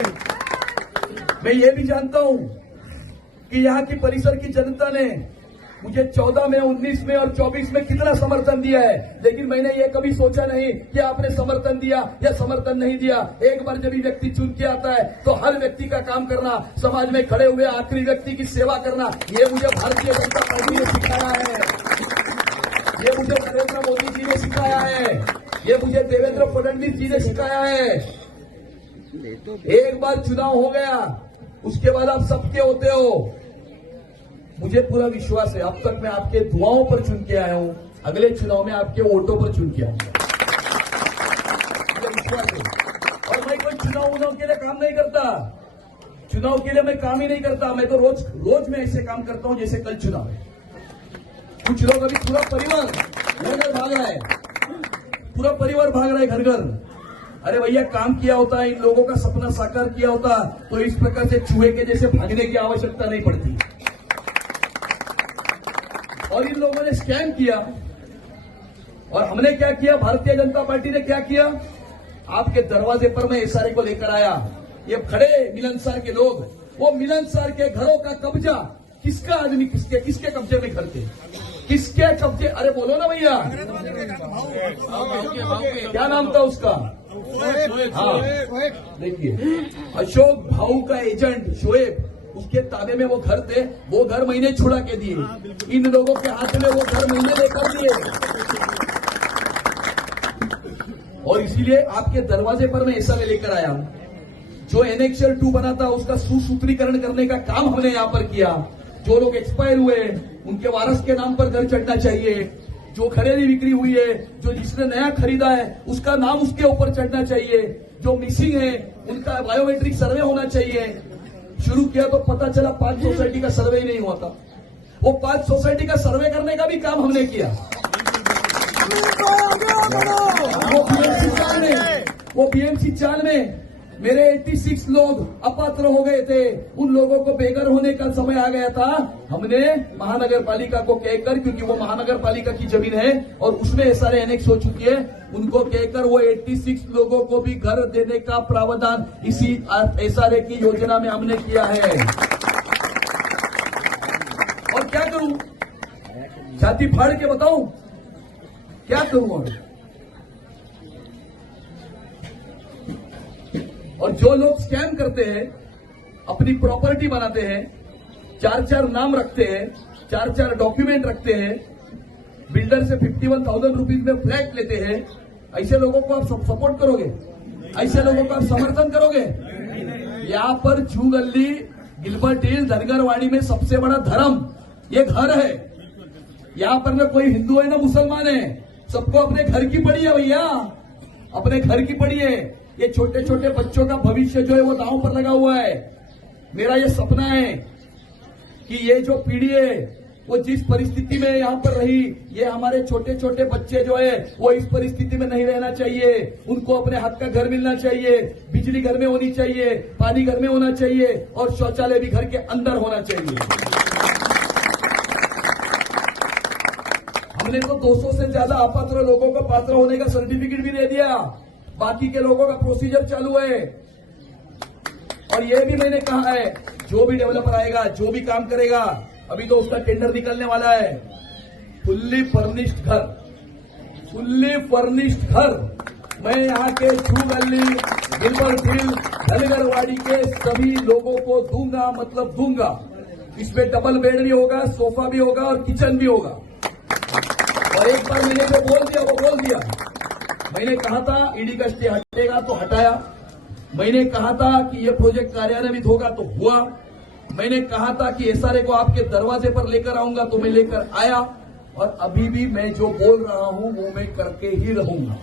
मैं ये भी जानता हूं कि यहाँ की परिसर की जनता ने मुझे 14 में, 19 में और 24 में कितना समर्थन दिया है, लेकिन मैंने ये कभी सोचा नहीं कि आपने समर्थन दिया या समर्थन नहीं दिया। एक बार जब भी व्यक्ति चुन के आता है तो हर व्यक्ति का काम करना, समाज में खड़े हुए आखिरी व्यक्ति की सेवा करना, ये मुझे भारतीय जनता पार्टी ने सिखाया है, ये मुझे नरेंद्र मोदी जी ने सिखाया है, ये मुझे देवेंद्र फडणवीस जी ने सिखाया है। एक बार चुनाव हो गया, उसके बाद आप सबके होते हो। मुझे पूरा विश्वास है, अब तक मैं आपके दुआओं पर चुन के आया हूं, अगले चुनाव में आपके वोटों पर चुन के आऊंगा, मुझे विश्वास है। और मैं कोई चुनाव के लिए काम नहीं करता, चुनाव के लिए मैं काम ही नहीं करता। मैं तो रोज मैं ऐसे काम करता हूं जैसे कल चुनाव है। कुछ लोग अभी पूरा परिवार घर घर भाग रहा है, पूरा परिवार भाग रहा है घर घर। अरे भैया, काम किया होता है, इन लोगों का सपना साकार किया होता तो इस प्रकार से चूहे के जैसे भागने की आवश्यकता नहीं पड़ती। और इन लोगों ने स्कैम किया, और हमने क्या किया, भारतीय जनता पार्टी ने क्या किया, आपके दरवाजे पर मैं एसआरए को लेकर आया। ये खड़े मिलनसार के लोग, वो मिलनसार के घरों का कब्जा किसका आदमी, किसके कब्जे में घर थे, किसके कब्जे? अरे बोलो ना भैया, क्या नाम था उसका? हाँ, देखिए, अशोक भाऊ का एजेंट शोएब, उसके ताबे में वो घर थे। वो घर मैंने छुड़ा के दिए, इन लोगों के हाथ में वो घर मैंने लेकर दिए, और इसीलिए आपके दरवाजे पर मैं ऐसा लेकर आया हूं। जो एनेक्सल 2 बना था, उसका सुसूत्रीकरण करने का काम हमने यहां पर किया। जो लोग एक्सपायर हुए, उनके वारस के नाम पर घर चढ़ना चाहिए। जो खरीदी बिक्री हुई है, जो जिसने नया खरीदा है, उसका नाम उसके ऊपर चढ़ना चाहिए। जो मिसिंग है, उनका बायोमेट्रिक सर्वे होना चाहिए। शुरू किया तो पता चला 5 सोसाइटी का सर्वे ही नहीं हुआ था। वो 5 सोसाइटी का सर्वे करने का भी काम हमने किया। वो बीएमसी चाल में मेरे 86 लोग अपात्र हो गए थे। उन लोगों को बेघर होने का समय आ गया था। हमने महानगर पालिका को कहकर, क्योंकि वो महानगर पालिका की जमीन है और उसमें सारे एनेक्स हो चुकी है, उनको कहकर वो 86 लोगों को भी घर देने का प्रावधान इसी एसआरए की योजना में हमने किया है। और क्या करूं, छाती फाड़ के बताऊं क्या करूं? और जो लोग स्कैम करते हैं, अपनी प्रॉपर्टी बनाते हैं, 4 नाम रखते हैं, 4 डॉक्यूमेंट रखते हैं, बिल्डर से 51,000 रुपीज में फ्लैट लेते हैं, ऐसे लोगों को आप सपोर्ट करोगे? ऐसे लोगों का आप समर्थन करोगे? यहाँ पर जू गली, गिलबर्ट हिल, धनगरवाड़ी में सबसे बड़ा धर्म ये घर है। यहाँ पर न कोई हिंदू है न मुसलमान है, सबको अपने घर की पड़ी है भैया, अपने घर की पड़ी है। ये छोटे छोटे बच्चों का भविष्य जो है वो दांव पर लगा हुआ है। मेरा ये सपना है कि ये जो पीढ़ी है वो जिस परिस्थिति में यहाँ पर रही, ये हमारे छोटे छोटे बच्चे जो है वो इस परिस्थिति में नहीं रहना चाहिए। उनको अपने हक का घर मिलना चाहिए, बिजली घर में होनी चाहिए, पानी घर में होना चाहिए, और शौचालय भी घर के अंदर होना चाहिए। हमने तो 200 से ज्यादा अपात्र लोगों को पात्र होने का सर्टिफिकेट भी दे दिया। बाकी के लोगों का प्रोसीजर चालू है। और यह भी मैंने कहा है, जो भी डेवलपर आएगा, जो भी काम करेगा, अभी तो उसका टेंडर निकलने वाला है, फुल्ली फर्निश्ड घर, फुल्ली फर्निश्ड घर मैं यहाँ के जू गली, गिलबर्ट हिल, धनगरवाड़ी के सभी लोगों को दूंगा, मतलब दूंगा। इसमें डबल बेड भी होगा, सोफा भी होगा और किचन भी होगा। और एक बार मैंने जो बोल दिया वो बोल दिया। मैंने कहा था ईडी का स्टे हटेगा तो हटाया, मैंने कहा था कि ये प्रोजेक्ट कार्यान्वित होगा तो हुआ, मैंने कहा था कि एसआरए को आपके दरवाजे पर लेकर आऊंगा तो मैं लेकर आया, और अभी भी मैं जो बोल रहा हूं वो मैं करके ही रहूंगा।